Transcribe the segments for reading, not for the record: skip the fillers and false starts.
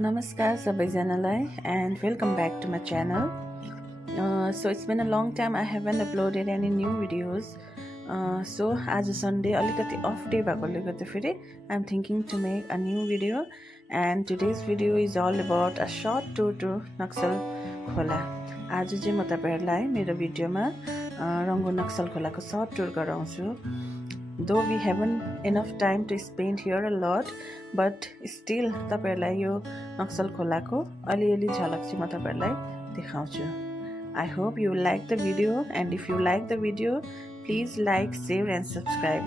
Namaskar सबैजनालाई and welcome back to my channel. So it's been a long time I haven't uploaded any new videos. So आज Sunday अलिकति off day भएकोले गर्दाखेरि I'm thinking to make a new video and today's video is all about a short tour to नक्सल खोला. आज चाहिँ म तपाईहरुलाई मेरो भिडियोमा रंगो नक्सल खोलाको short tour गराउँछु. Though we haven't enough time to spend here a lot, but still तपाईहरुलाई यो नक्सल खोलाको अलिअलि झलक चाहिँ म तपाईहरुलाई देखाउँछु. I hope you like the video, and if you like the video, please like, share and subscribe.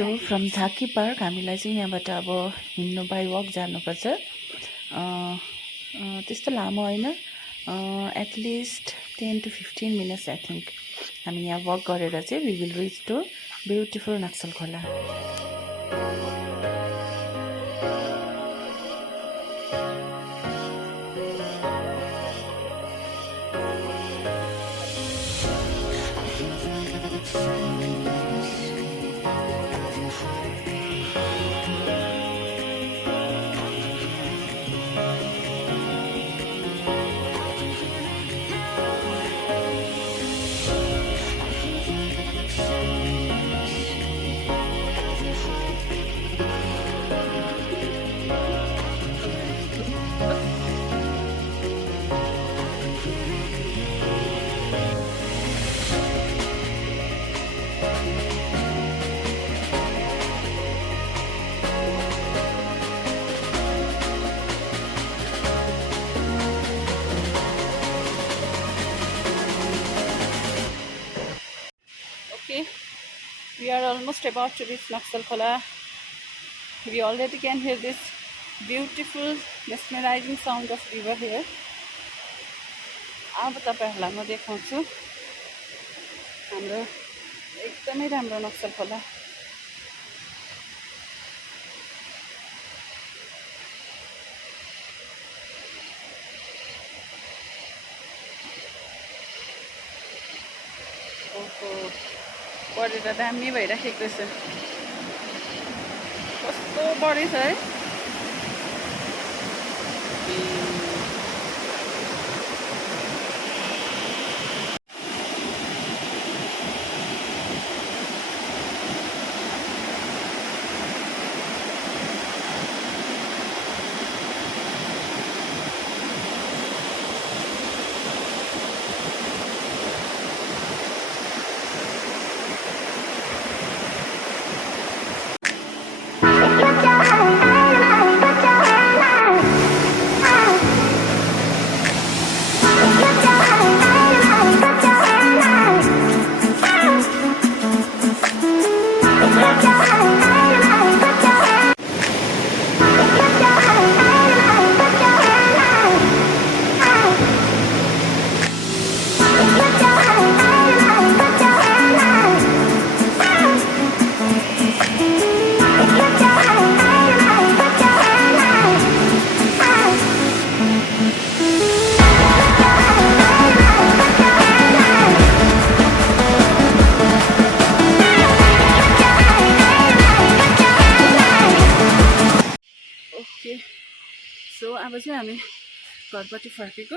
So from Thaki Park हामीलाई चाहिँ यहाँबाट अब हिँड्नु बाइ वक जानुपर्छ. त्यस्तो लामो हैन, at least 10 to 15 minutes I think. हामी यहाँ वक गरेर चाहिँ we will reach to beautiful नक्सल खोला. We are almost about to reach Naxal Khola. We already can hear this beautiful, mesmerizing sound of river here. अब तपाईहरुलाई म देखाउँछु हाम्रो एकदमै राम्रो नक्सल खोला। ओहो बढेर दामी भइराखेको छ। कस्तो बढेछ है। So अब चाहिँ हामी घरपट्टि फर्केको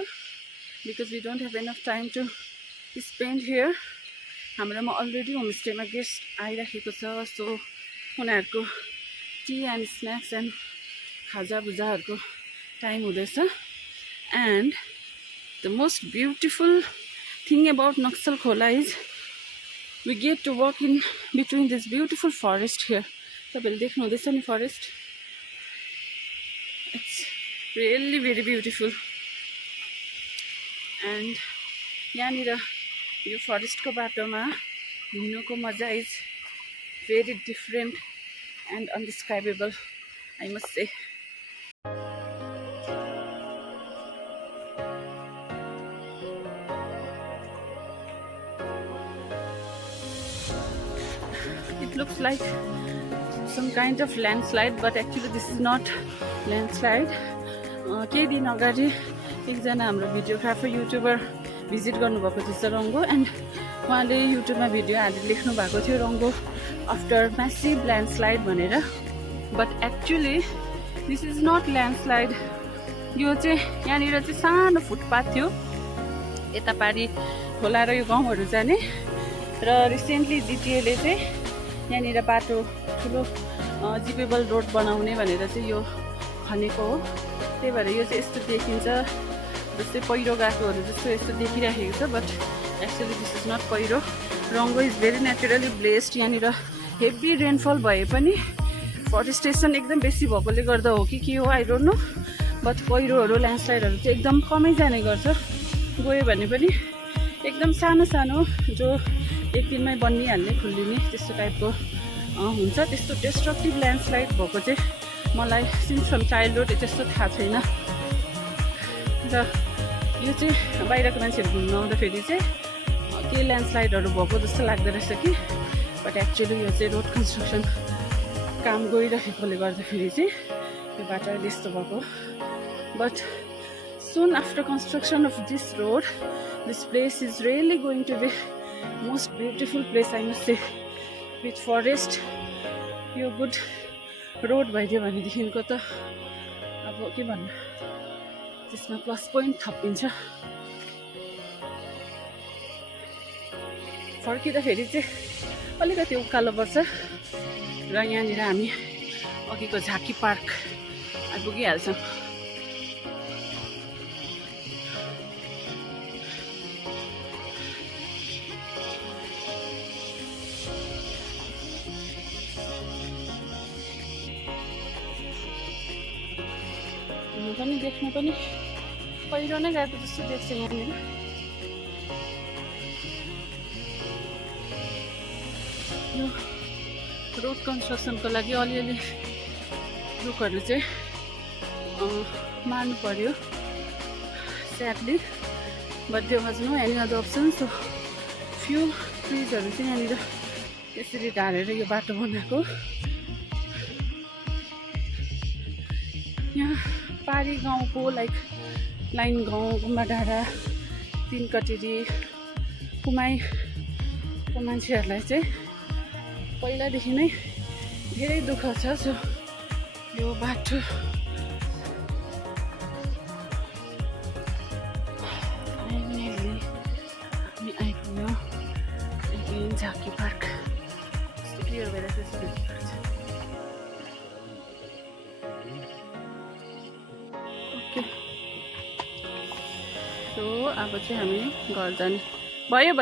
because we don't have enough time to spend here. हाम्रोमा अलरेडी होमस्टेमा गेस्ट आइराखेको छ। सो उनीहरूको टी एन्ड स्न्याक्स एन्ड खाजा भुजाहरूको टाइम हुँदैछ। And the most beautiful thing about Naxal Khola is we get to walk in between this beautiful forest here. तपाईहरुले देख्नुहुँदैछ नि forest. It's really very beautiful. And यहाँनिर यो फरेस्टको बाटोमा हिँड्नुको मजा is very different and undescribable, I must say. It looks like some kind of landslide, but actually this is not landslide. केही दिन अगाडि एकजना हाम्रो भिडियोग्राफर युट्युबर भिजिट गर्नुभएको थिएछ रङ्गो, एन्ड उहाँले युट्युबमा भिडियो हालेर लेख्नु भएको थियो रङ्गो आफ्टर म्यासिभ ल्यान्डस्लाइड भनेर। But actually this is not landslide. यो चाहिँ यहाँनिर चाहिँ सानो फुटपाथ थियो यतापारि खोला र यो गाउँहरू जाने, र रिसेन्टली जिटिएले चाहिँ यहाँनिर बाटो ठुलो जिपेबल रोड बनाउने भनेर चाहिँ यो खनेको हो। त्यही भएर यो चाहिँ यस्तो देखिन्छ जस्तै पहिरो गएकोहरू जस्तो यस्तो देखिराखेको छ, बट एक्चुअली दिस इज नट पहिरो। रङ्गो इज भेरी नेचुरली ब्लेस्ड। यहाँनिर हेभी रेनफल भए पनि फरेस्टेसन एकदम बेसी भएकोले गर्दा हो कि के हो आई डोन्ट नो, बट पहिरोहरू ल्यान्डस्लाइडहरू चाहिँ एकदम कमै जाने गर्छ। गयो भने पनि एकदम सानो सानो जो एक दिनमै बनिहाल्ने खुल्लिने त्यस्तो टाइपको हुन्छ। त्यस्तो डिस्ट्रक्टिभ ल्यान्डस्लाइड भएको चाहिँ मलाई सिन्स फ्रम चाइल्डहुड त्यस्तो थाहा छैन। र यो चाहिँ बाहिरको मान्छेहरू घुम्नु आउँदाखेरि चाहिँ के ल्यान्डस्लाइडहरू भएको जस्तो लाग्दो रहेछ कि, बट एक्चुअली यो चाहिँ रोड कन्स्ट्रक्सन काम गइरहेकोले गर्दाखेरि चाहिँ यो बाटो अहिले यस्तो भएको। But soon after construction of this road this place is really going to be most beautiful place I must say. With forest यो गुड रोड भइदियो भनेदेखिको त अब के भन्नु, त्यसमा प्लस पोइन्ट थपिन्छ। फर्किँदाखेरि चाहिँ अलिकति उकालो पर्छ र यहाँनिर हामी अघिको झाँकी पार्क आइपुगिहाल्छौँ। पनि देख्न पनि पहिरो नै गएको जस्तो देख्छ यहाँनिर। यो रोड कन्स्ट्रक्सनको लागि अलिअलि रुखहरू चाहिँ मार्नु पर्यो sadly, but there was no any other option. So few ट्रिजहरू चाहिँ यहाँनिर यसरी ढालेर यो बाटो बनाएको। यहाँ पारी गाउँको लाइक लाइन गाउँ, गुम्बा डाँडा, तिन कटेरी, कुमाईको मान्छेहरूलाई चाहिँ पहिलादेखि नै धेरै दुःख छ। सो यो बाटो हामी आइपुग्यौँ एगेन झाँकी पार्क। क्लियर भएर त्यसरी पर्छ। ओके, सो अब चाहिँ हामी घर जाने भयो।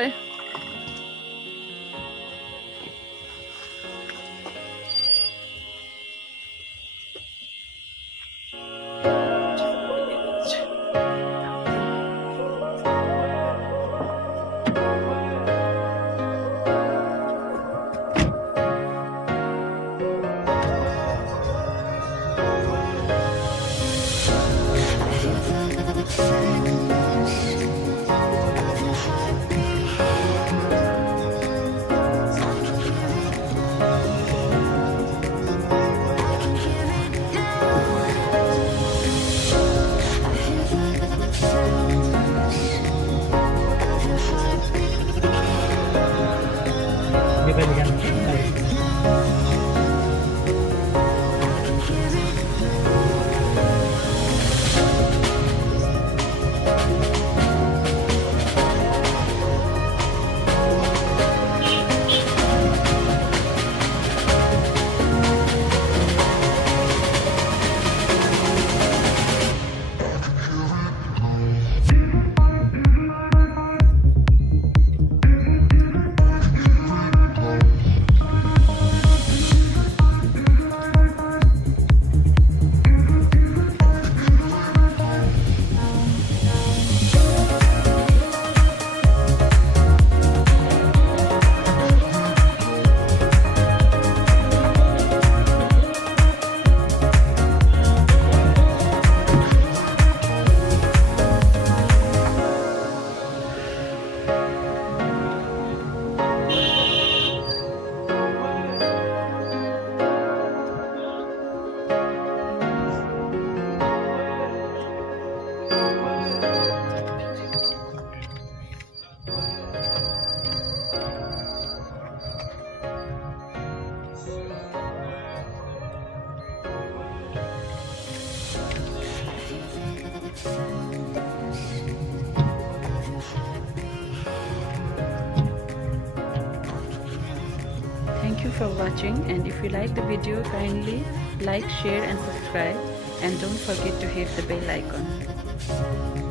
Thank you for watching, and if you like the video, kindly like, share and subscribe, and don't forget to hit the bell icon.